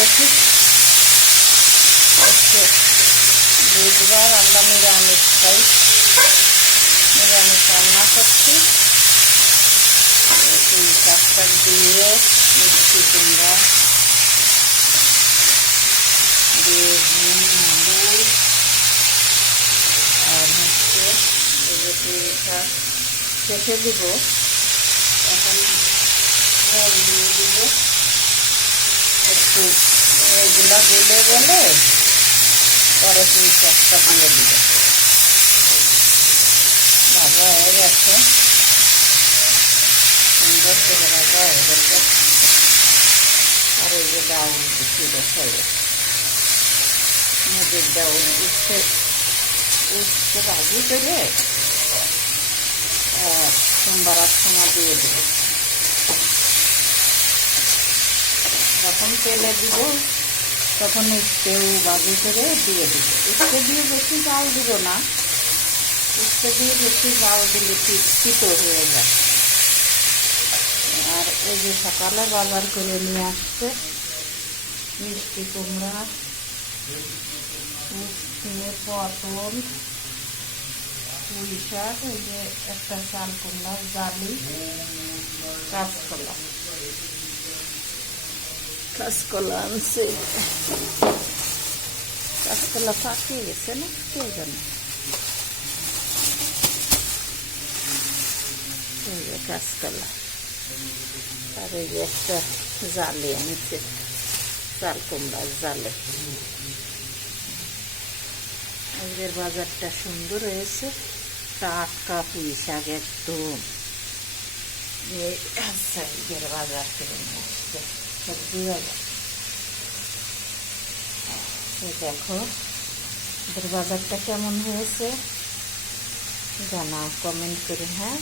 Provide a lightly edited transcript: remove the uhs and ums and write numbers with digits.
বসেছি। বুধবার আমরা নিরামিষ খাই, নিরামিষ রান্না করছি। পুঁই শাকটা দিয়ে মিষ্টি কুমড়া দিয়ে হলুদ আর হচ্ছে এই যে পুঁই শাক কেটে দিব। এখন জল দিয়ে দিব, একটু এইগুলা গলে গেলে পরে পুঁই শাকটা দিয়ে দিব। ভাজা হয়ে গেছে, সুন্দর করে ভাজা হয়ে গেছে। আর এই যে ডাউল দিচ্ছি হয়ে গেছে, মুগের ডাউল উঠতে ভাজি করে সোমবার সময় দিয়ে দেব। যখন তেলে দিব তখন উঠতেও ভাজি করে দিয়ে দিব। উঠতে দিয়ে বেশি জাল দিব না, উঠতে দিয়ে বেশি জাল দিলে তিতো হয়ে যায়। আর এই যে সকালে বাজার করে নিয়ে আসছে মিষ্টি কুমড়া, পটল, পুঁই শাক, এই যে একটা চাল কুমড়া, জালি, কাঁচকলা আনছে। কাঁচকলা পাকিয়ে গেছে না কে জানে। এই যে কাঁচকলা, আর এই যে একটা জালি আনছে, চাল কুমড়ার জালে। আজকের বাজারটা সুন্দর হয়েছে, টাটকা পুঁই শাক একদম। আজকের বাজার থেকে নিয়ে আসছে সবজি বাজার। দেখো এদের বাজারটা কেমন হয়েছে জানাও কমেন্ট করে। হ্যাঁ।